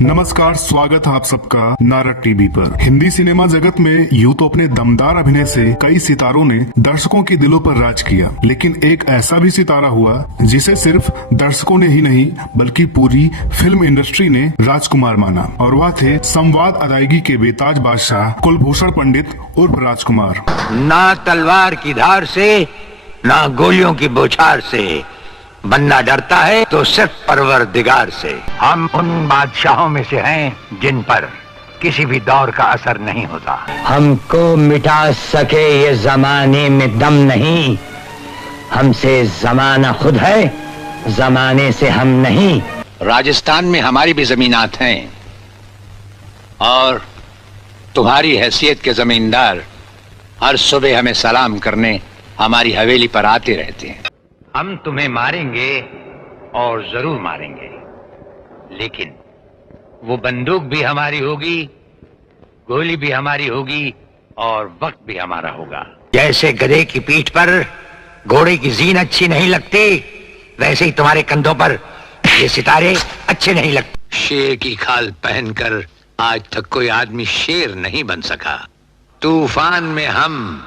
नमस्कार, स्वागत है आप सबका नारद टीवी पर। हिंदी सिनेमा जगत में यूं तो अपने दमदार अभिनय से कई सितारों ने दर्शकों के दिलों पर राज किया, लेकिन एक ऐसा भी सितारा हुआ जिसे सिर्फ दर्शकों ने ही नहीं बल्कि पूरी फिल्म इंडस्ट्री ने राजकुमार माना, और वह थे संवाद अदायगी के बेताज बादशाह कुलभूषण पंडित उर्फ राजकुमार। ना तलवार की धार से ना गोलियों की बौछार से बनना डरता है तो सिर्फ परवरदिगार से। हम उन बादशाहों में से हैं जिन पर किसी भी दौर का असर नहीं होता। हमको मिटा सके ये जमाने में दम नहीं, हमसे जमाना खुद है, जमाने से हम नहीं। राजस्थान में हमारी भी जमीनात हैं और तुम्हारी हैसियत के जमींदार हर सुबह हमें सलाम करने हमारी हवेली पर आते रहते हैं। हम तुम्हें मारेंगे और जरूर मारेंगे, लेकिन वो बंदूक भी हमारी होगी, गोली भी हमारी होगी और वक्त भी हमारा होगा। जैसे गधे की पीठ पर घोड़े की जीन अच्छी नहीं लगती, वैसे ही तुम्हारे कंधों पर ये सितारे अच्छे नहीं लगते। शेर की खाल पहनकर आज तक कोई आदमी शेर नहीं बन सका। तूफान में हम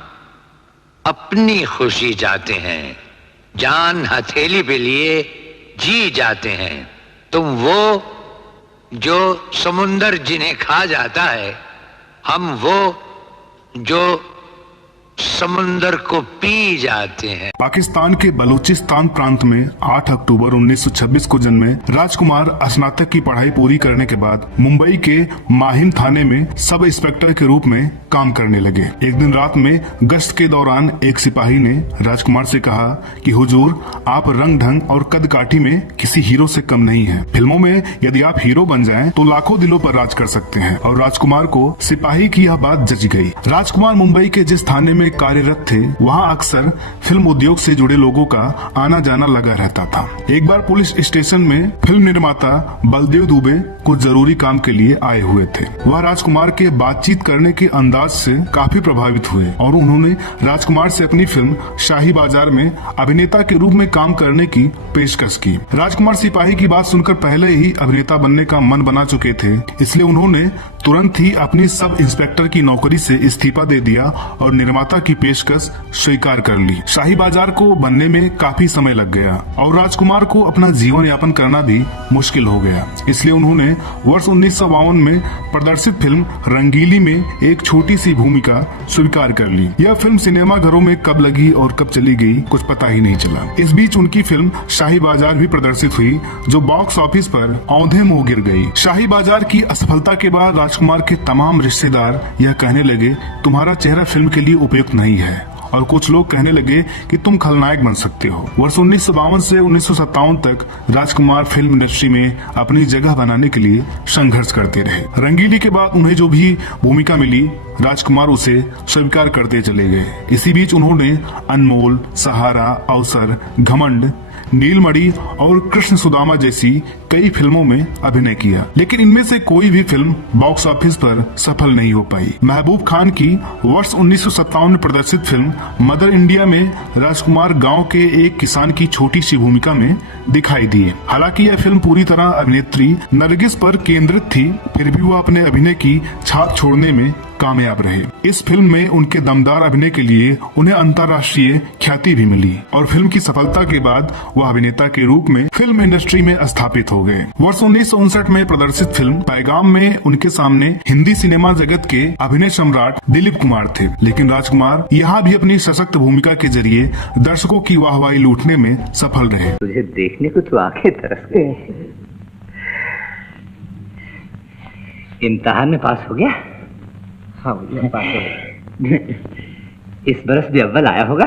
अपनी खुशी जाते हैं, जान हथेली पे लिए जी जाते हैं। तुम वो जो समुंदर जिन्हें खा जाता है, हम वो जो समुंदर को पी जाते हैं। पाकिस्तान के बलूचिस्तान प्रांत में 8 अक्टूबर 1926 को जन्मे राजकुमार स्नातक की पढ़ाई पूरी करने के बाद मुंबई के माहिम थाने में सब इंस्पेक्टर के रूप में काम करने लगे। एक दिन रात में गश्त के दौरान एक सिपाही ने राजकुमार से कहा कि हुजूर, आप रंग ढंग और कद काठी में किसी हीरो से कम नहीं है। फिल्मों में यदि आप हीरो बन जाएं तो लाखों दिलों पर राज कर सकते हैं। और राजकुमार को सिपाही की यह बात जच गई। राजकुमार मुंबई के जिस थाने में कार्यरत थे, वहाँ अक्सर फिल्म उद्योग से जुड़े लोगों का आना जाना लगा रहता था। एक बार पुलिस स्टेशन में फिल्म निर्माता बलदेव दुबे कुछ जरूरी काम के लिए आए हुए थे। वह राजकुमार के बातचीत करने के अंदाज से काफी प्रभावित हुए और उन्होंने राजकुमार से अपनी फिल्म शाही बाजार में अभिनेता के रूप में काम करने की पेशकश की। राजकुमार सिपाही की बात सुनकर पहले ही अभिनेता बनने का मन बना चुके थे, इसलिए उन्होंने तुरंत ही अपनी सब इंस्पेक्टर की नौकरी से इस्तीफा दे दिया और निर्माता की पेशकश स्वीकार कर ली। शाही बाजार को बनने में काफी समय लग गया और राजकुमार को अपना जीवन यापन करना भी मुश्किल हो गया। इसलिए उन्होंने वर्ष 1952 में प्रदर्शित फिल्म रंगीली में एक छोटी सी भूमिका स्वीकार कर ली। यह फिल्म सिनेमा घरों में कब लगी और कब चली गई कुछ पता ही नहीं चला। इस बीच उनकी फिल्म शाही बाजार भी प्रदर्शित हुई, जो बॉक्स ऑफिस पर औंधे मुंह गिर गई। शाही बाजार की असफलता के बाद राजकुमार के तमाम रिश्तेदार यह कहने लगे, तुम्हारा चेहरा फिल्म के लिए उपयुक्त नहीं है, और कुछ लोग कहने लगे कि तुम खलनायक बन सकते हो। वर्ष 1952 से 1957 तक राजकुमार फिल्म इंडस्ट्री में अपनी जगह बनाने के लिए संघर्ष करते रहे। रंगीली के बाद उन्हें जो भी भूमिका मिली, राजकुमार उसे स्वीकार करते चले गए। इसी बीच उन्होंने अनमोल, सहारा, अवसर, घमंड, नीलमणि और कृष्ण सुदामा जैसी कई फिल्मों में अभिनय किया, लेकिन इनमें से कोई भी फिल्म बॉक्स ऑफिस पर सफल नहीं हो पाई। महबूब खान की वर्ष 1957 में प्रदर्शित फिल्म मदर इंडिया में राजकुमार गांव के एक किसान की छोटी सी भूमिका में दिखाई दिए। हालांकि यह फिल्म पूरी तरह अभिनेत्री नरगिस पर केंद्रित थी, फिर भी वो अपने अभिनय की छाप छोड़ने में कामयाब रहे। इस फिल्म में उनके दमदार अभिनय के लिए उन्हें अंतर्राष्ट्रीय ख्याति भी मिली और फिल्म की सफलता के बाद वह अभिनेता के रूप में फिल्म इंडस्ट्री में स्थापित हो गए। वर्ष 1959 में प्रदर्शित फिल्म पैगाम में उनके सामने हिंदी सिनेमा जगत के अभिनय सम्राट दिलीप कुमार थे, लेकिन राजकुमार यहाँ भी अपनी सशक्त भूमिका के जरिए दर्शकों की वाहवाही लूटने में सफल रहे। तुझे देखने को तो आंखें तरस गए। इम्तिहान में पास हो गया? हाँ पास हो गया। इस बरस भी अव्वल आया होगा।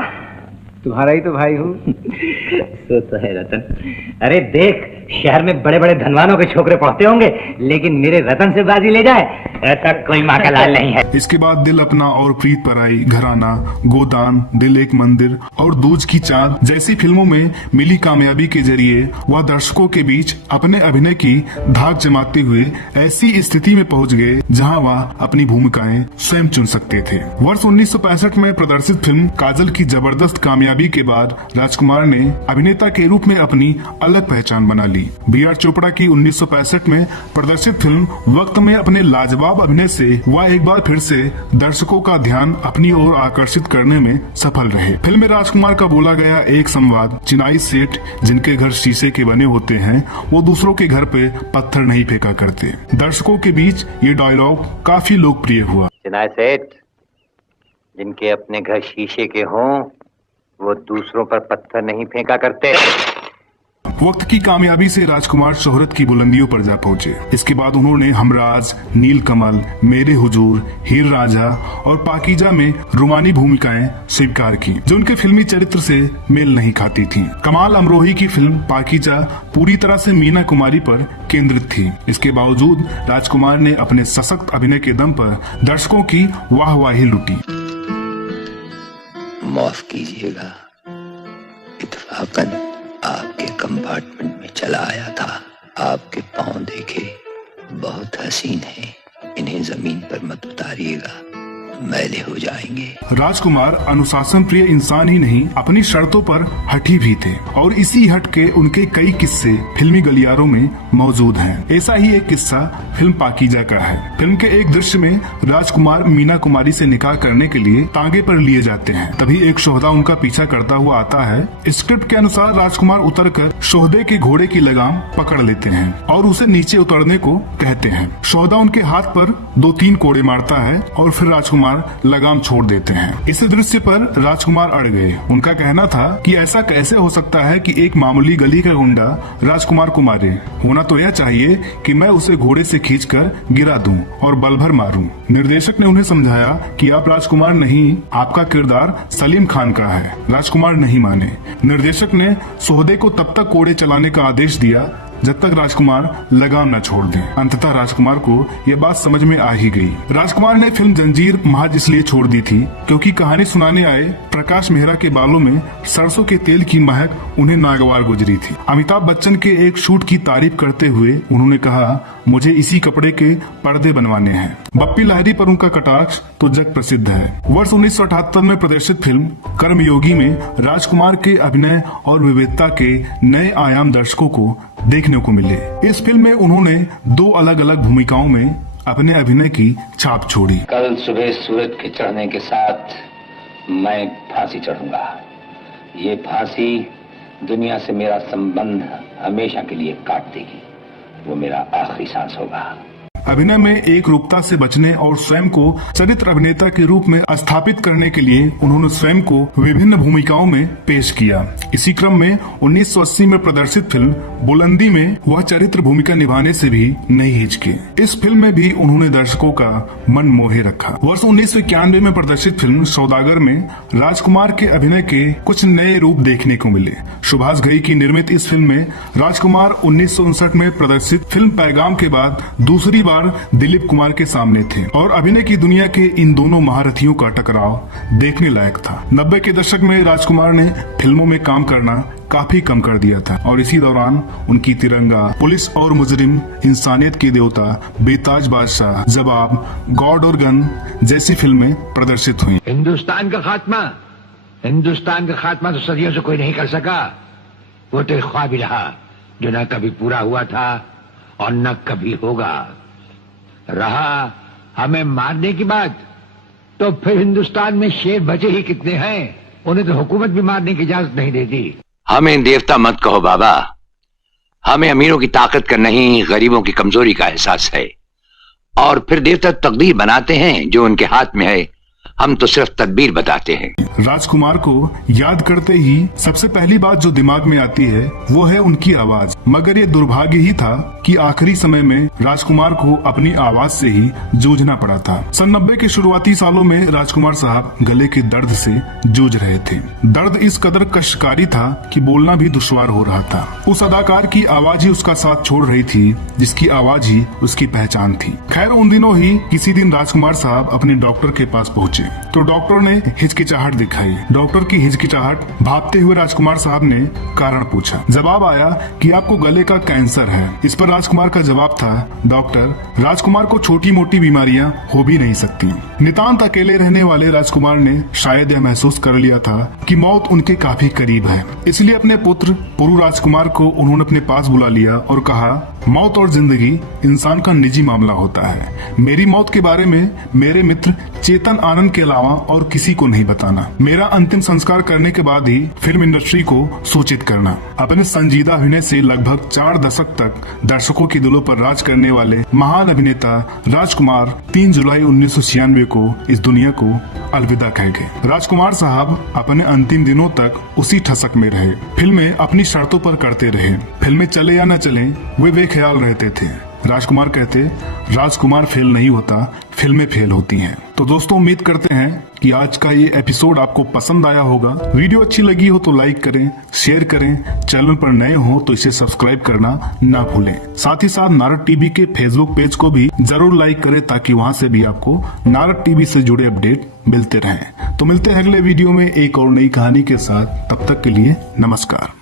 तुम्हारा ही तो भाई हूँ। सो तो है रतन। अरे देख, शहर में बड़े बड़े धनवानों के छोकरे पढ़ते होंगे, लेकिन मेरे रतन से बाजी ले जाए ऐसा कोई माँ का लाल नहीं है। इसके बाद दिल अपना और प्रीत पराई, घराना, गोदान, दिल एक मंदिर और दूज की चांद जैसी फिल्मों में मिली कामयाबी के जरिए वह दर्शकों के बीच अपने अभिनय की धाक जमाते हुए ऐसी स्थिति में पहुंच गए जहां वह अपनी भूमिकाएं स्वयं चुन सकते थे। वर्ष 1965 में प्रदर्शित फिल्म काजल की जबरदस्त कामयाबी के बाद राजकुमार ने अभिनेता के रूप में अपनी अलग पहचान बना ली। चली। बी.आर. चोपड़ा की 1965 में प्रदर्शित फिल्म वक्त में अपने लाजवाब अभिनय से वह एक बार फिर से दर्शकों का ध्यान अपनी ओर आकर्षित करने में सफल रहे। फिल्म में राजकुमार का बोला गया एक संवाद, चिनाई सेठ जिनके घर शीशे के बने होते हैं वो दूसरों के घर पे पत्थर नहीं फेंका करते, दर्शकों के बीच ये डायलॉग काफी लोकप्रिय हुआ। चिनाई सेठ जिनके अपने घर शीशे के हों वो दूसरों पर पत्थर नहीं फेंका करते। वक्त की कामयाबी से राजकुमार शोहरत की बुलंदियों पर जा पहुंचे। इसके बाद उन्होंने हमराज, नीलकमल, मेरे हुजूर, हीर रांझा और पाकीजा में रोमानी भूमिकाएं स्वीकार की जो उनके फिल्मी चरित्र से मेल नहीं खाती थीं। कमाल अमरोही की फिल्म पाकीजा पूरी तरह से मीना कुमारी पर केंद्रित थी। इसके बावजूद राजकुमार ने अपने सशक्त अभिनय के दम पर दर्शकों की वाहवाही लूटी। माफ कीजिएगा, इत्तफाकन आपके कंपार्टमेंट में चला आया था। आपके पाँव देखे बहुत हसीन हैं, इन्हें जमीन पर मत उतारिएगा, मैले हो जाएंगे। राजकुमार अनुशासन प्रिय इंसान ही नहीं अपनी शर्तों पर हठी भी थे और इसी हट के उनके कई किस्से फिल्मी गलियारों में मौजूद हैं। ऐसा ही एक किस्सा फिल्म पाकीजा का है। फिल्म के एक दृश्य में राजकुमार मीना कुमारी से निकाह करने के लिए तांगे पर लिए जाते हैं। तभी एक शोहदा उनका पीछा करता हुआ आता है। स्क्रिप्ट के अनुसार राजकुमार उतरकर शोहदे के घोड़े की लगाम पकड़ लेते हैं और उसे नीचे उतरने को कहते हैं। शोहदा उनके हाथ पर 2-3 कोड़े मारता है और फिर राजकुमार लगाम छोड़ देते हैं। इस दृश्य पर राजकुमार अड़ गए। उनका कहना था कि ऐसा कैसे हो सकता है कि एक मामूली गली का गुंडा राजकुमार को मारे। होना तो यह चाहिए कि मैं उसे घोड़े से खींचकर गिरा दूं और बल भर मारूं। निर्देशक ने उन्हें समझाया कि आप राजकुमार नहीं, आपका किरदार सलीम खान का है। राजकुमार नहीं माने। निर्देशक ने सोहदे को तब तक कोड़े चलाने का आदेश दिया जब तक राजकुमार लगाम न छोड़ दें। अंततः राजकुमार को यह बात समझ में आ ही गई। राजकुमार ने फिल्म जंजीर महज इसलिए छोड़ दी थी क्योंकि कहानी सुनाने आए प्रकाश मेहरा के बालों में सरसों के तेल की महक उन्हें नागवार गुजरी थी। अमिताभ बच्चन के एक शूट की तारीफ करते हुए उन्होंने कहा, मुझे इसी कपड़े के पर्दे बनवाने हैं। बप्पी लाहिरी पर उनका कटाक्ष तो जग प्रसिद्ध है। वर्ष 1978 में प्रदर्शित फिल्म कर्मयोगी में राजकुमार के अभिनय और विविधता के नए आयाम दर्शकों को देखने को मिले। इस फिल्म में उन्होंने 2 अलग अलग भूमिकाओं में अपने अभिनय की छाप छोड़ी। कल सुबह सूरज के चढ़ने के साथ मैं फांसी चढ़ूंगा। ये फांसी दुनिया से मेरा संबंध हमेशा के लिए काट देगी। वो मेरा आखिरी सांस होगा। अभिनय में एक रूपता से बचने और स्वयं को चरित्र अभिनेता के रूप में स्थापित करने के लिए उन्होंने स्वयं को विभिन्न भूमिकाओं में पेश किया। इसी क्रम में 1980 में प्रदर्शित फिल्म बुलंदी में वह चरित्र भूमिका निभाने से भी नहीं हिचके। इस फिल्म में भी उन्होंने दर्शकों का मन मोहे रखा। वर्ष 1991 में प्रदर्शित फिल्म सौदागर में राजकुमार के अभिनय के कुछ नए रूप देखने को मिले। सुभाष घई की निर्मित इस फिल्म में राजकुमार 1959 में प्रदर्शित फिल्म पैगाम के बाद दूसरी बार दिलीप कुमार के सामने थे और अभिनय की दुनिया के इन दोनों महारथियों का टकराव देखने लायक था। 90 के दशक में राजकुमार ने फिल्मों में काम करना काफी कम कर दिया था और इसी दौरान उनकी तिरंगा, पुलिस और मुजरिम, इंसानियत के देवता, बेताज बादशाह, जवाब, गॉड और गन जैसी फिल्में प्रदर्शित हुई। हिंदुस्तान का खात्मा तो सदियों से कोई नहीं कर सका। वो तो एक ख्वाब ही रहा जो न कभी पूरा हुआ था और न कभी होगा। रहा हमें मारने की बात, तो फिर हिंदुस्तान में शेर बचे ही कितने हैं। उन्हें तो हुकूमत भी मारने की इजाजत नहीं देती। हमें देवता मत कहो बाबा, हमें अमीरों की ताकत का नहीं, गरीबों की कमजोरी का एहसास है। और फिर देवता तकदीर बनाते हैं जो उनके हाथ में है, हम तो सिर्फ तदबीर बताते हैं। राजकुमार को याद करते ही सबसे पहली बात जो दिमाग में आती है वो है उनकी आवाज। मगर ये दुर्भाग्य ही था कि आखिरी समय में राजकुमार को अपनी आवाज से ही जूझना पड़ा था। सन 90 के शुरुआती सालों में राजकुमार साहब गले के दर्द से जूझ रहे थे। दर्द इस कदर कष्टकारी था कि बोलना भी दुश्वार हो रहा था। उस अदाकार की आवाज ही उसका साथ छोड़ रही थी, जिसकी आवाज ही उसकी पहचान थी। खैर, उन दिनों ही किसी दिन राजकुमार साहब अपने डॉक्टर के पास पहुँचे तो डॉक्टर ने हिचकिचाहट दिखाई। डॉक्टर की हिचकिचाहट भापते हुए राजकुमार साहब ने कारण पूछा। जवाब आया कि आपको गले का कैंसर है। इस पर राजकुमार का जवाब था, डॉक्टर, राजकुमार को छोटी मोटी बीमारियां हो भी नहीं सकती। नितांत अकेले रहने वाले राजकुमार ने शायद यह महसूस कर लिया था कि मौत उनके काफी करीब है। इसलिए अपने पुत्र पुरु राजकुमार को उन्होंने अपने पास बुला लिया और कहा, मौत और जिंदगी इंसान का निजी मामला होता है। मेरी मौत के बारे में मेरे मित्र चेतन आनंद के अलावा और किसी को नहीं बताना। मेरा अंतिम संस्कार करने के बाद ही फिल्म इंडस्ट्री को सूचित करना। अपने संजीदा अभिनय से लगभग 4 दशक तक दर्शकों के दिलों पर राज करने वाले महान अभिनेता राजकुमार 3 जुलाई 1996 को इस दुनिया को अलविदा कह गए। राजकुमार साहब अपने अंतिम दिनों तक उसी ठसक में रहे। फिल्में अपनी शर्तों पर करते रहे। फिल्में चले या न चले, वे बेख्याल रहते थे। राजकुमार कहते, राजकुमार फेल नहीं होता, फिल्में फेल होती हैं। तो दोस्तों, उम्मीद करते हैं कि आज का ये एपिसोड आपको पसंद आया होगा। वीडियो अच्छी लगी हो तो लाइक करें, शेयर करें। चैनल पर नए हो तो इसे सब्सक्राइब करना ना भूलें। साथ ही साथ नारद टीवी के फेसबुक पेज को भी जरूर लाइक करें ताकि वहां से भी आपको नारद टीवी से जुड़े अपडेट मिलते रहें। तो मिलते हैं अगले वीडियो में एक और नई कहानी के साथ। तब तक के लिए नमस्कार।